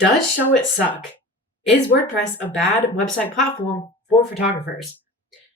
Does Showit suck? Is WordPress a bad website platform for photographers?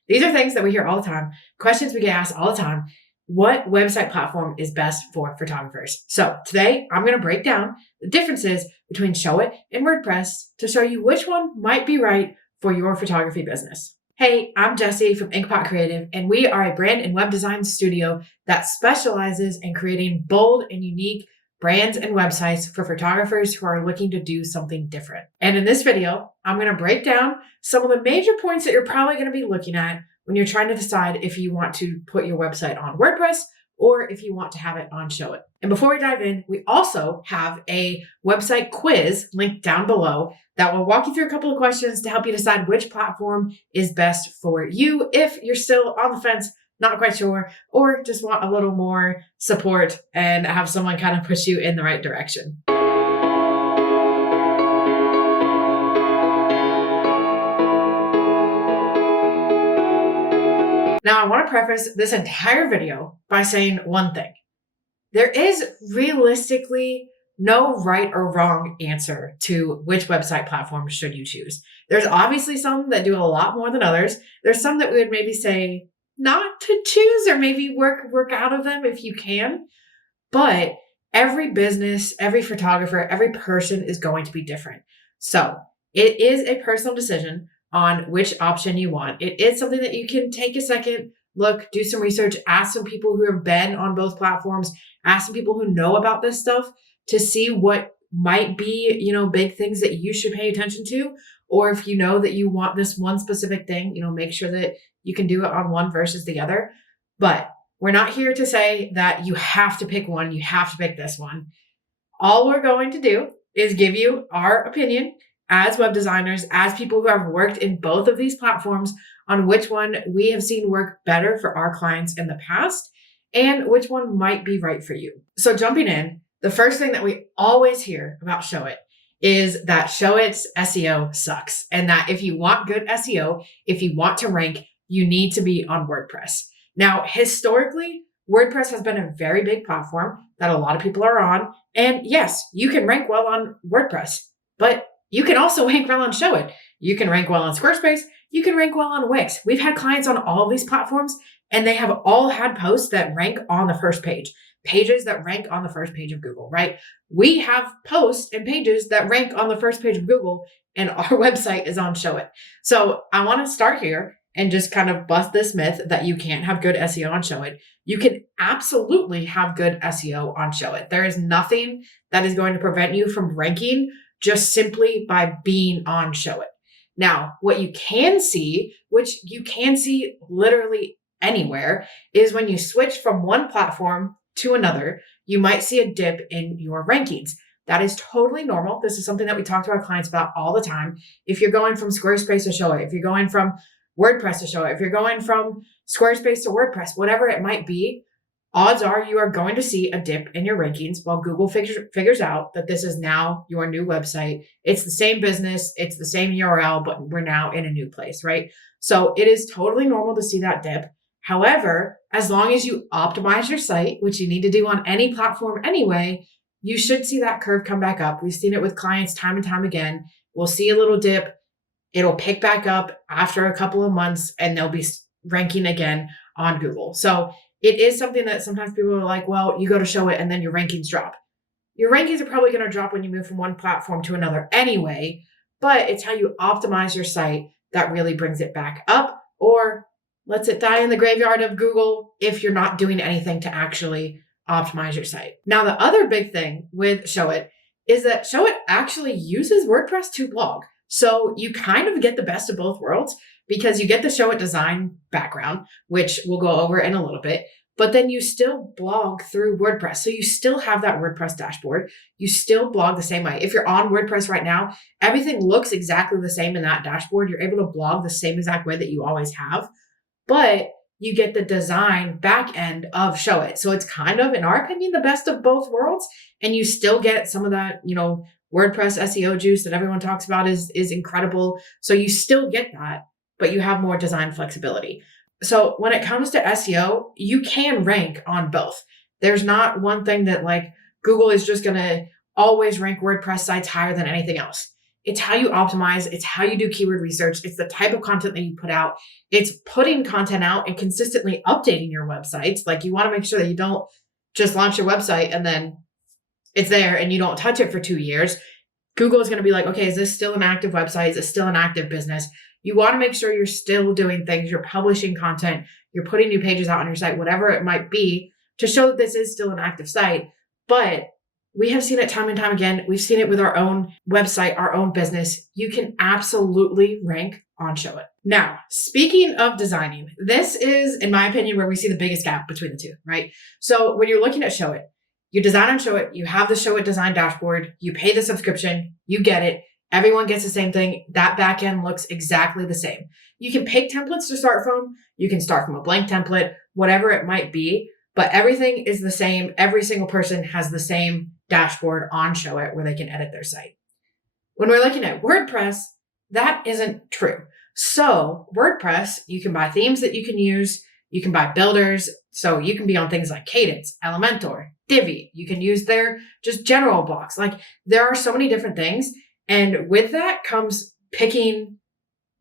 These are things that we hear all the time, questions we get asked all the time. What website platform is best for photographers? So today I'm going to break down the differences between Showit and WordPress to show you which one might be right for your photography business. Hey, I'm Jessie from Inkpot Creative, and we are a brand and web design studio that specializes in creating bold and unique brands and websites for photographers who are looking to do something different. And in this video, I'm going to break down some of the major points that you're probably going to be looking at when you're trying to decide if you want to put your website on WordPress or if you want to have it on Showit. And before we dive in, we also have a website quiz linked down below that will walk you through a couple of questions to help you decide which platform is best for you if you're still on the fence, not quite sure, or just want a little more support and have someone kind of push you in the right direction. Now, I want to preface this entire video by saying one thing. There is realistically no right or wrong answer to which website platform should you choose. There's obviously some that do a lot more than others. There's some that we would maybe say not to choose or maybe work out of them if you can. But every business, every photographer, every person is going to be different. So it is a personal decision on which option you want. It is something that you can take a second, look, do some research, ask some people who have been on both platforms, ask some people who know about this stuff to see what might be, big things that you should pay attention to. Or if you know that you want this one specific thing, make sure that you can do it on one versus the other. But we're not here to say that you have to pick one, you have to pick this one. All we're going to do is give you our opinion as web designers, as people who have worked in both of these platforms, on which one we have seen work better for our clients in the past and which one might be right for you. So jumping in, the first thing that we always hear about Showit is that Showit's SEO sucks, and that if you want good SEO, if you want to rank, you need to be on WordPress. Now, historically, WordPress has been a very big platform that a lot of people are on. And yes, you can rank well on WordPress, but you can also rank well on Showit. You can rank well on Squarespace. You can rank well on Wix. We've had clients on all of these platforms, and they have all had posts that rank on the first page, pages that rank on the first page of Google, right? We have posts and pages that rank on the first page of Google, and our website is on Showit. So I want to start here and just kind of bust this myth that you can't have good SEO on Showit. You can absolutely have good SEO on Showit. There is nothing that is going to prevent you from ranking just simply by being on Showit. Now, what you can see, which you can see literally anywhere, is when you switch from one platform to another, you might see a dip in your rankings. That is totally normal. This is something that we talk to our clients about all the time. If you're going from Squarespace to Showit, if you're going from WordPress to Showit, if you're going from Squarespace to WordPress, whatever it might be, odds are you are going to see a dip in your rankings while Google figures out that this is now your new website. It's the same business, it's the same URL, but we're now in a new place, right? So it is totally normal to see that dip. However, as long as you optimize your site, which you need to do on any platform anyway, you should see that curve come back up. We've seen it with clients time and time again. We'll see a little dip. It'll pick back up after a couple of months and they'll be ranking again on Google. So it is something that sometimes people are like, well, you go to Showit and then your rankings drop. Your rankings are probably going to drop when you move from one platform to another anyway, but it's how you optimize your site that really brings it back up or lets it die in the graveyard of Google if you're not doing anything to actually optimize your site. Now, the other big thing with Showit is that Showit actually uses WordPress to blog. So you kind of get the best of both worlds because you get the Showit design background, which we'll go over in a little bit, but then you still blog through WordPress. So you still have that WordPress dashboard. You still blog the same way. If you're on WordPress right now, everything looks exactly the same in that dashboard. You're able to blog the same exact way that you always have, but you get the design back end of Showit. So it's kind of, in our opinion, the best of both worlds. And you still get some of that, WordPress SEO juice that everyone talks about is incredible. So you still get that, but you have more design flexibility. So when it comes to SEO, you can rank on both. There's not one thing that like Google is just going to always rank WordPress sites higher than anything else. It's how you optimize. It's how you do keyword research. It's the type of content that you put out. It's putting content out and consistently updating your websites. Like, you want to make sure that you don't just launch your website and then it's there and you don't touch it for 2 years. Google is going to be like, okay, is this still an active website? Is this still an active business? You want to make sure you're still doing things. You're publishing content. You're putting new pages out on your site, whatever it might be, to show that this is still an active site. But we have seen it time and time again. We've seen it with our own website, our own business. You can absolutely rank on Showit. Now, speaking of designing, this is, in my opinion, where we see the biggest gap between the two, right? So when you're looking at Showit, you design on Showit, you have the Showit design dashboard, you pay the subscription, you get it. Everyone gets the same thing. That backend looks exactly the same. You can pick templates to start from. You can start from a blank template, whatever it might be, but everything is the same. Every single person has the same dashboard on Showit where they can edit their site. When we're looking at WordPress, that isn't true. So WordPress, you can buy themes that you can use. You can buy builders. So you can be on things like Cadence, Elementor, Divi. You can use their just general blocks. Like, there are so many different things. And with that comes picking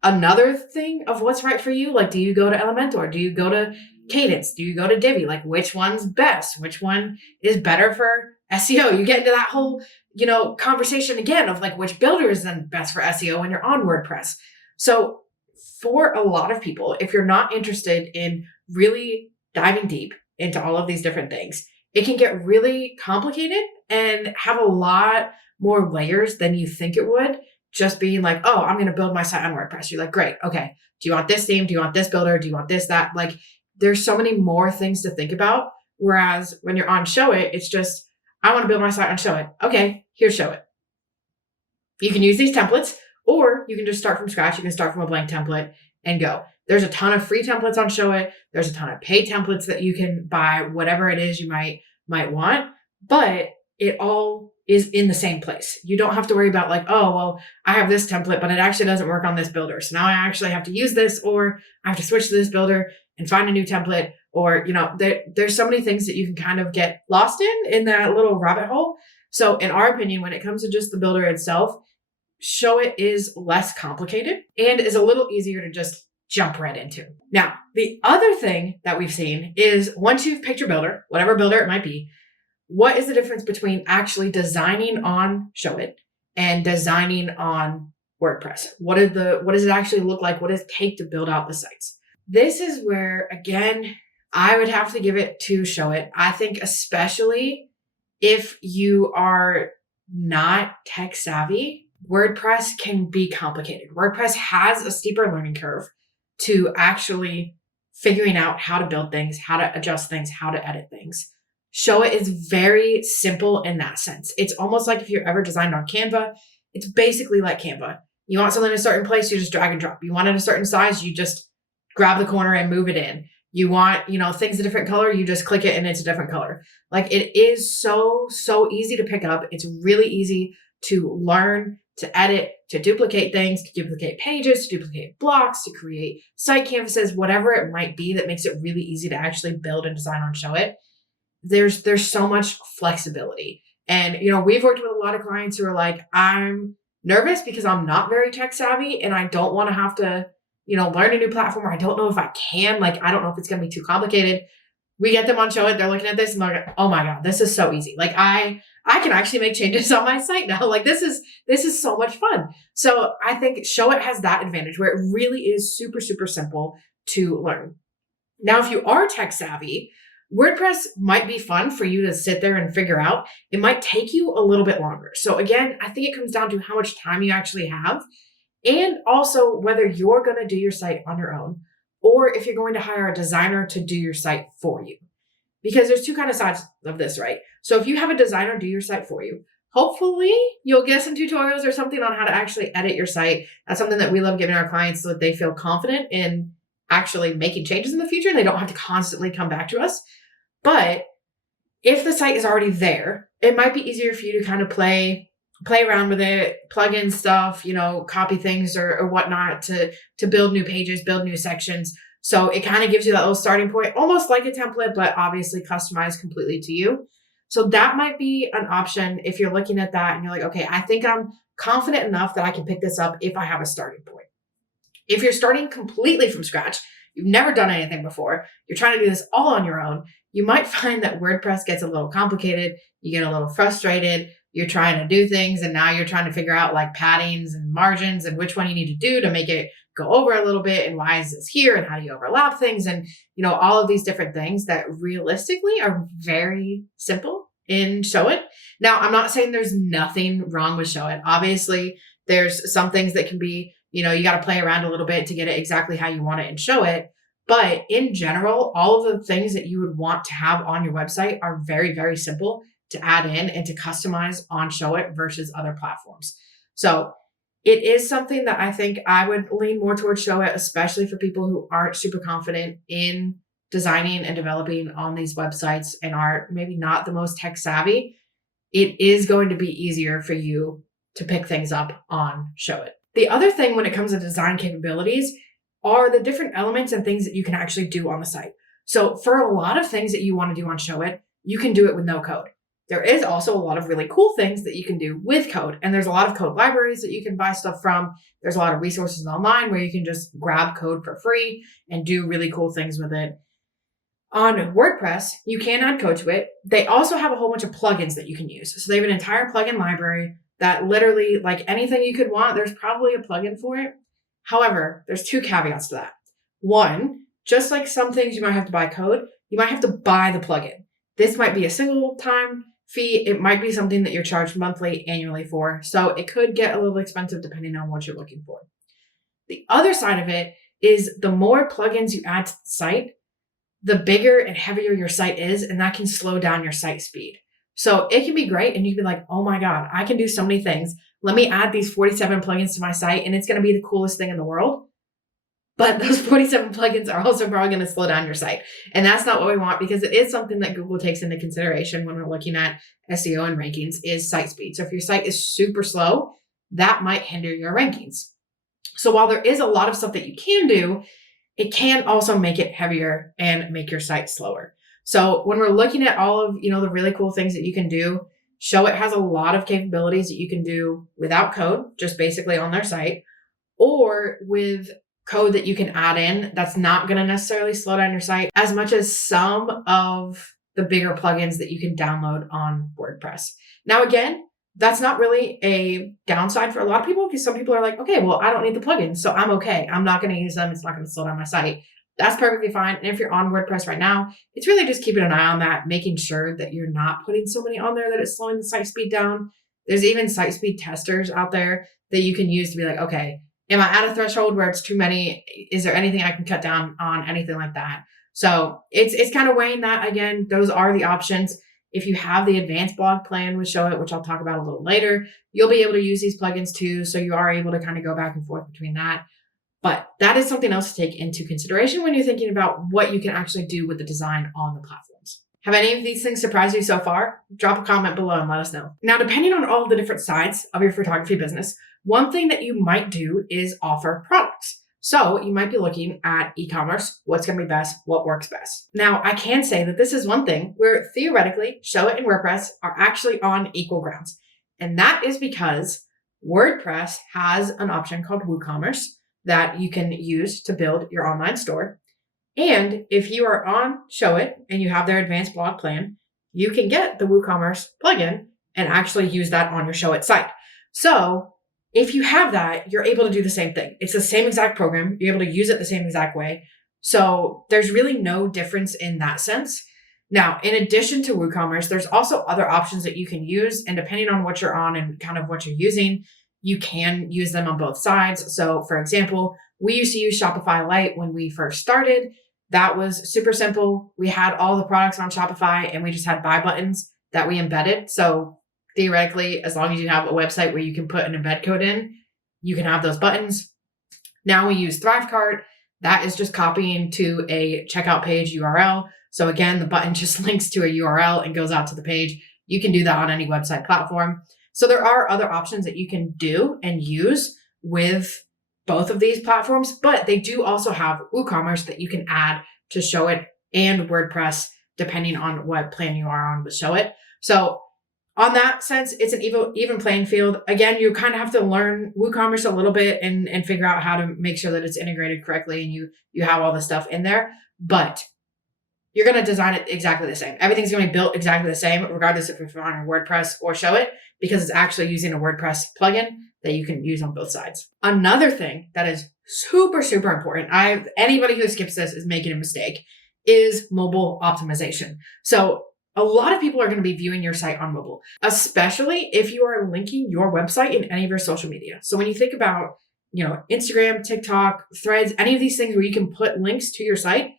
another thing of what's right for you. Like, do you go to Elementor? Do you go to Cadence? Do you go to Divi? Like, which one's best? Which one is better for SEO? You get into that whole, conversation again of like, which builder is then best for SEO when you're on WordPress. So for a lot of people, if you're not interested in really diving deep into all of these different things, it can get really complicated and have a lot more layers than you think it would, just being like, oh, I'm going to build my site on WordPress. You're like, great. Okay. Do you want this theme? Do you want this builder? Do you want this, that? Like, there's so many more things to think about. Whereas when you're on Showit, it's just, I want to build my site on Showit. Okay, here's Showit. You can use these templates, or you can just start from scratch. You can start from a blank template and go. There's a ton of free templates on Showit. There's a ton of paid templates that you can buy, whatever it is you might want, but it all is in the same place. You don't have to worry about like, oh, well, I have this template, but it actually doesn't work on this builder. So now I actually have to use this, or I have to switch to this builder and find a new template, or, there's so many things that you can kind of get lost in that little rabbit hole. So in our opinion, when it comes to just the builder itself, Showit is less complicated and is a little easier to just jump right into. Now, the other thing that we've seen is once you've picked your builder, whatever builder it might be, what is the difference between actually designing on Showit and designing on WordPress? What does it actually look like? What does it take to build out the sites? This is where, again, I would have to give it to Showit. I think especially if you are not tech savvy, WordPress can be complicated. WordPress has a steeper learning curve to actually figuring out how to build things, how to adjust things, how to edit things. Showit is very simple in that sense. It's almost like if you're ever designed on Canva, it's basically like Canva. You want something in a certain place, you just drag and drop. You want it in a certain size, you just grab the corner and move it in. You want, things a different color, you just click it and it's a different color. Like, it is so easy to pick up. It's really easy to learn, to edit, to duplicate things, to duplicate pages, to duplicate blocks, to create site canvases, whatever it might be that makes it really easy to actually build and design on Showit. There's so much flexibility. And, we've worked with a lot of clients who are like, I'm nervous because I'm not very tech savvy and I don't want to have to, learn a new platform, or I don't know if I can, like, I don't know if it's going to be too complicated. We get them on Showit. They're looking at this and they're like, oh my God, this is so easy. Like, I can actually make changes on my site now. Like, this is so much fun. So I think Showit has that advantage where it really is super, super simple to learn. Now, if you are tech savvy, WordPress might be fun for you to sit there and figure out. It might take you a little bit longer. So again, I think it comes down to how much time you actually have, and also whether you're going to do your site on your own, or if you're going to hire a designer to do your site for you. Because there's two kind of sides of this, right? So if you have a designer do your site for you, hopefully you'll get some tutorials or something on how to actually edit your site. That's something that we love giving our clients so that they feel confident in actually making changes in the future and they don't have to constantly come back to us. But if the site is already there, it might be easier for you to kind of play around with it, plug in stuff, copy things or whatnot to build new pages, build new sections. So it kind of gives you that little starting point, almost like a template, but obviously customized completely to you. So that might be an option if you're looking at that and you're like, okay, I think I'm confident enough that I can pick this up if I have a starting point. If you're starting completely from scratch, you've never done anything before, you're trying to do this all on your own, you might find that WordPress gets a little complicated. You get a little frustrated. You're trying to do things and now you're trying to figure out like paddings and margins and which one you need to do to make it go over a little bit and why is this here and how do you overlap things and all of these different things that realistically are very simple in Showit. Now, I'm not saying there's nothing wrong with Showit. Obviously, there's some things that can be, you got to play around a little bit to get it exactly how you want it and Showit. But in general, all of the things that you would want to have on your website are very, very simple to add in and to customize on Showit versus other platforms. So it is something that I think I would lean more towards Showit, especially for people who aren't super confident in designing and developing on these websites and are maybe not the most tech savvy. It is going to be easier for you to pick things up on Showit. The other thing when it comes to design capabilities are the different elements and things that you can actually do on the site. So for a lot of things that you want to do on Showit, you can do it with no code. There is also a lot of really cool things that you can do with code. And there's a lot of code libraries that you can buy stuff from. There's a lot of resources online where you can just grab code for free and do really cool things with it. On WordPress, you can add code to it. They also have a whole bunch of plugins that you can use. So they have an entire plugin library that literally, like anything you could want, there's probably a plugin for it. However, there's two caveats to that. One, just like some things you might have to buy code, you might have to buy the plugin. This might be a single time fee. It might be something that you're charged monthly, annually for. So it could get a little expensive depending on what you're looking for. The other side of it is the more plugins you add to the site, the bigger and heavier your site is, and that can slow down your site speed. So it can be great and you can be like, oh my God, I can do so many things. Let me add these 47 plugins to my site and it's going to be the coolest thing in the world. But those 47 plugins are also probably going to slow down your site. And that's not what we want because it is something that Google takes into consideration when we're looking at SEO and rankings is site speed. So if your site is super slow, that might hinder your rankings. So while there is a lot of stuff that you can do, it can also make it heavier and make your site slower. So when we're looking at all of, the really cool things that you can do, Showit has a lot of capabilities that you can do without code, just basically on their site, or with code that you can add in that's not going to necessarily slow down your site as much as some of the bigger plugins that you can download on WordPress. Now, again, that's not really a downside for a lot of people because some people are like, okay, well, I don't need the plugins, so I'm okay. I'm not going to use them. It's not going to slow down my site. That's perfectly fine. And if you're on WordPress right now, it's really just keeping an eye on that, making sure that you're not putting so many on there that it's slowing the site speed down. There's even site speed testers out there that you can use to be like, okay, am I at a threshold where it's too many? Is there anything I can cut down on? Anything like that. So it's kind of weighing that. Again, those are the options. If you have the advanced blog plan with Showit, which I'll talk about a little later, you'll be able to use these plugins too. So you are able to kind of go back and forth between that. But that is something else to take into consideration when you're thinking about what you can actually do with the design on the platforms. Have any of these things surprised you so far? Drop a comment below and let us know. Now, depending on all of the different sides of your photography business, one thing that you might do is offer products. So you might be looking at e-commerce, what's going to be best, what works best. Now, I can say that this is one thing where theoretically Showit and WordPress are actually on equal grounds. And that is because WordPress has an option called WooCommerce that you can use to build your online store. And if you are on Showit and you have their advanced blog plan, you can get the WooCommerce plugin and actually use that on your Showit site. So if you have that, you're able to do the same thing. It's the same exact program. You're able to use it the same exact way. So there's really no difference in that sense. Now, in addition to WooCommerce, there's also other options that you can use. And depending on what you're on and kind of what you're using, you can use them on both sides. So for example, we used to use Shopify Lite when we first started. That was super simple. We had all the products on Shopify and we just had buy buttons that we embedded. So theoretically, as long as you have a website where you can put an embed code in, you can have those buttons. Now we use ThriveCart. That is just copying to a checkout page URL. So again, the button just links to a URL and goes out to the page. You can do that on any website platform. So there are other options that you can do and use with both of these platforms, but they do also have WooCommerce that you can add to Showit and WordPress, depending on what plan you are on with Showit. So on that sense, it's an even playing field. Again, you kind of have to learn WooCommerce a little bit and figure out how to make sure that it's integrated correctly and you have all the stuff in there. But you're going to design it exactly the same. Everything's going to be built exactly the same, regardless if you're on WordPress or Showit, because it's actually using a WordPress plugin that you can use on both sides. Another thing that is super, super important, anybody who skips this is making a mistake, is mobile optimization. So a lot of people are going to be viewing your site on mobile, especially if you are linking your website in any of your social media. So when you think about, Instagram, TikTok, Threads, any of these things where you can put links to your site,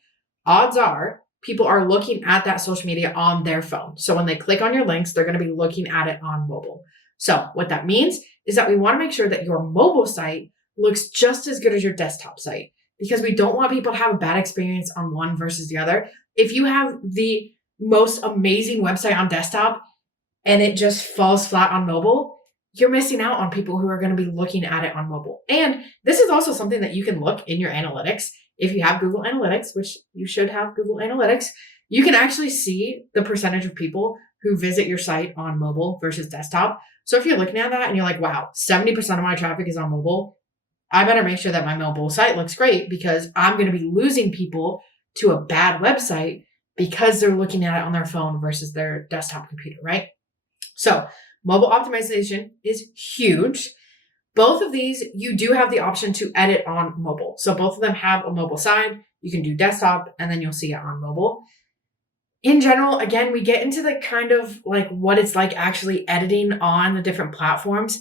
odds are people are looking at that social media on their phone. So when they click on your links, they're going to be looking at it on mobile. So what that means is that we want to make sure that your mobile site looks just as good as your desktop site, because we don't want people to have a bad experience on one versus the other. If you have the most amazing website on desktop and it just falls flat on mobile, you're missing out on people who are going to be looking at it on mobile. And this is also something that you can look in your analytics. If you have Google Analytics, which you should have Google Analytics, you can actually see the percentage of people who visit your site on mobile versus desktop. So if you're looking at that and you're like, wow, 70% of my traffic is on mobile, I better make sure that my mobile site looks great, because I'm going to be losing people to a bad website because they're looking at it on their phone versus their desktop computer, right? So mobile optimization is huge. Both of these, you do have the option to edit on mobile. So both of them have a mobile side. You can do desktop and then you'll see it on mobile. In general, again, we get into the kind of like what it's like actually editing on the different platforms.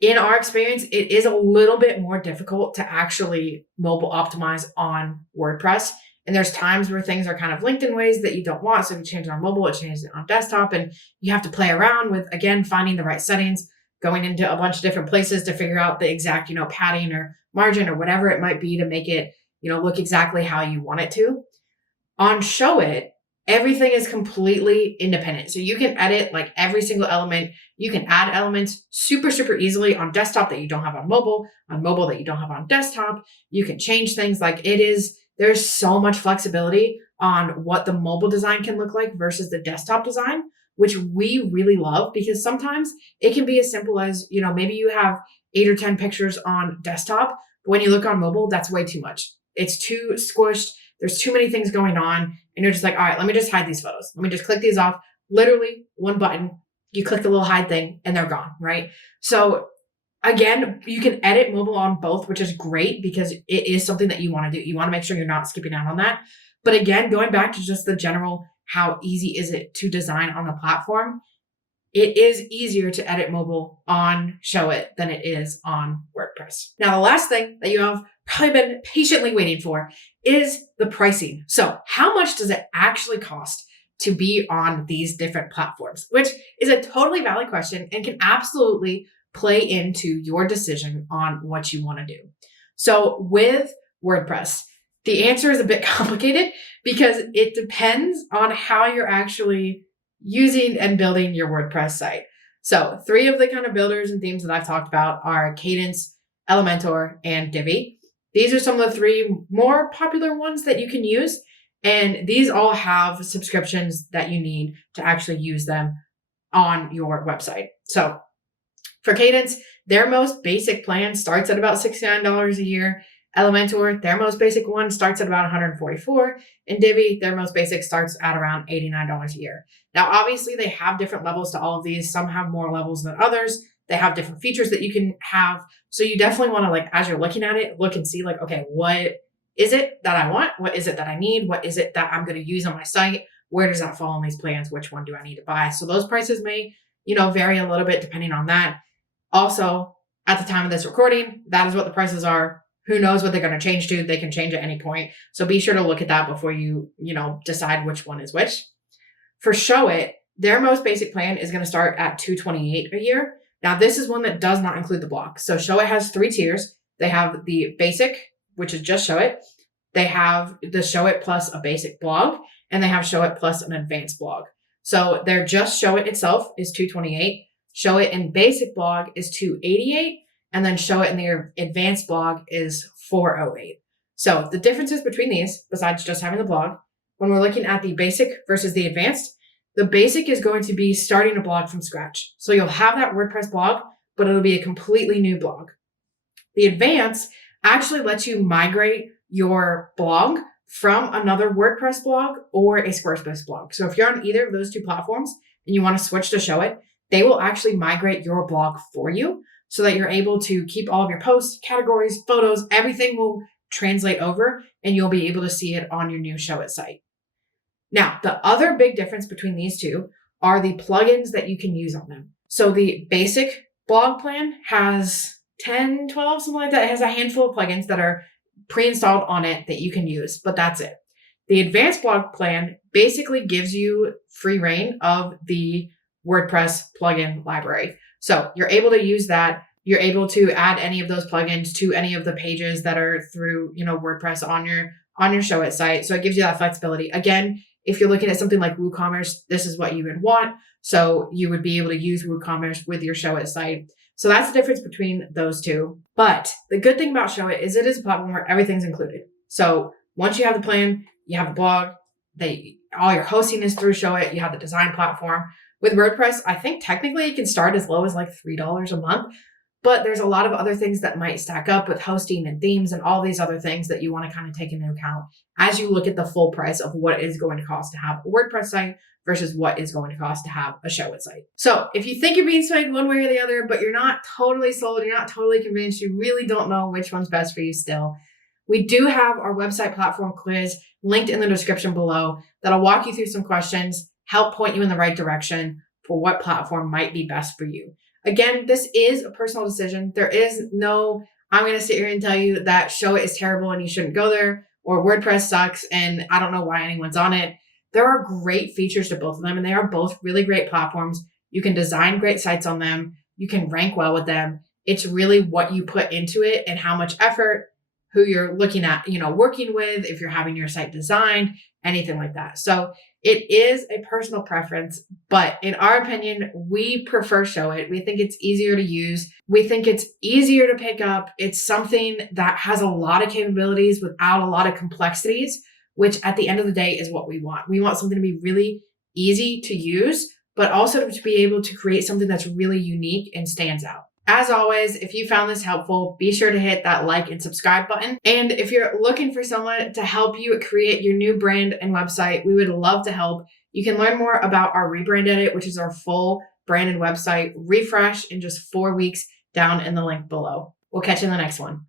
In our experience, it is a little bit more difficult to actually mobile optimize on WordPress. And there's times where things are kind of linked in ways that you don't want. So if you change it on mobile, it changes it on desktop. And you have to play around with, again, finding the right settings, going into a bunch of different places to figure out the exact, padding or margin or whatever it might be to make it, look exactly how you want it to. On Showit, everything is completely independent. So you can edit like every single element. You can add elements super, super easily on desktop that you don't have on mobile that you don't have on desktop. You can change things like it is. There's so much flexibility on what the mobile design can look like versus the desktop design, which we really love, because sometimes it can be as simple as, maybe you have 8 or 10 pictures on desktop, but when you look on mobile, that's way too much. It's too squished. There's too many things going on. And you're just like, all right, let me just hide these photos. Let me just click these off. Literally one button, you click the little hide thing and they're gone, right? So again, you can edit mobile on both, which is great because it is something that you want to do. You want to make sure you're not skipping out on that. But again, going back to just the general, how easy is it to design on the platform? It is easier to edit mobile on Showit than it is on WordPress. Now, the last thing that you have probably been patiently waiting for is the pricing. So how much does it actually cost to be on these different platforms? Which is a totally valid question and can absolutely play into your decision on what you want to do. So with WordPress, the answer is a bit complicated because it depends on how you're actually using and building your WordPress site. So 3 of the kind of builders and themes that I've talked about are Cadence, Elementor, and Divi. These are some of the 3 more popular ones that you can use. And these all have subscriptions that you need to actually use them on your website. So for Cadence, their most basic plan starts at about $69 a year. Elementor, their most basic one starts at about $144. And Divi, their most basic starts at around $89 a year. Now, obviously, they have different levels to all of these. Some have more levels than others. They have different features that you can have. So you definitely want to, as you're looking at it, look and see okay, what is it that I want? What is it that I need? What is it that I'm going to use on my site? Where does that fall in these plans? Which one do I need to buy? So those prices may, vary a little bit depending on that. Also, at the time of this recording, that is what the prices are. Who knows what they're going to change to? They can change at any point. So be sure to look at that before you, decide which one is which. For Showit, their most basic plan is going to start at $228 a year. Now, this is one that does not include the blog. So Showit has 3 tiers. They have the basic, which is just Showit. They have the Showit plus a basic blog, and they have Showit plus an advanced blog. So their just Showit itself is $228. Showit in basic blog is $288. And then Showit in their advanced blog is $408. So the differences between these, besides just having the blog, when we're looking at the basic versus the advanced, The basic is going to be starting a blog from scratch. So you'll have that WordPress blog, but it'll be a completely new blog. The advanced actually lets you migrate your blog from another WordPress blog or a Squarespace blog. So if you're on either of those two platforms and you want to switch to Showit, they will actually migrate your blog for you so that you're able to keep all of your posts, categories, photos, everything will translate over and you'll be able to see it on your new Showit site. Now, the other big difference between these two are the plugins that you can use on them. So the basic blog plan has 10, 12, something like that. It has a handful of plugins that are pre-installed on it that you can use, but that's it. The advanced blog plan basically gives you free reign of the WordPress plugin library. So you're able to use that. You're able to add any of those plugins to any of the pages that are through, WordPress on your Showit site. So it gives you that flexibility. Again, if you're looking at something like WooCommerce, this is what you would want. So you would be able to use WooCommerce with your Showit site. So that's the difference between those two. But the good thing about Showit is it is a platform where everything's included. So once you have the plan, you have the blog, all your hosting is through Showit, you have the design platform. With WordPress, I think technically it can start as low as like $3 a month, but there's a lot of other things that might stack up with hosting and themes and all these other things that you want to kind of take into account as you look at the full price of what it is going to cost to have a WordPress site versus what is going to cost to have a Showit site. So if you think you're being swayed one way or the other, but you're not totally sold, you're not totally convinced, you really don't know which one's best for you still, we do have our website platform quiz linked in the description below that'll walk you through some questions, help point you in the right direction for what platform might be best for you. Again, this is a personal decision. There is no, I'm going to sit here and tell you that Showit is terrible and you shouldn't go there, or WordPress sucks and I don't know why anyone's on it. There are great features to both of them and they are both really great platforms. You can design great sites on them. You can rank well with them. It's really what you put into it and how much effort, who you're looking at, working with, if you're having your site designed, anything like that. So it is a personal preference, but in our opinion, we prefer Showit. We think it's easier to use. We think it's easier to pick up. It's something that has a lot of capabilities without a lot of complexities, which at the end of the day is what we want. We want something to be really easy to use, but also to be able to create something that's really unique and stands out. As always, if you found this helpful, be sure to hit that like and subscribe button. And if you're looking for someone to help you create your new brand and website, we would love to help. You can learn more about our Rebrand Edit, which is our full brand and website refresh in just 4 weeks down in the link below. We'll catch you in the next one.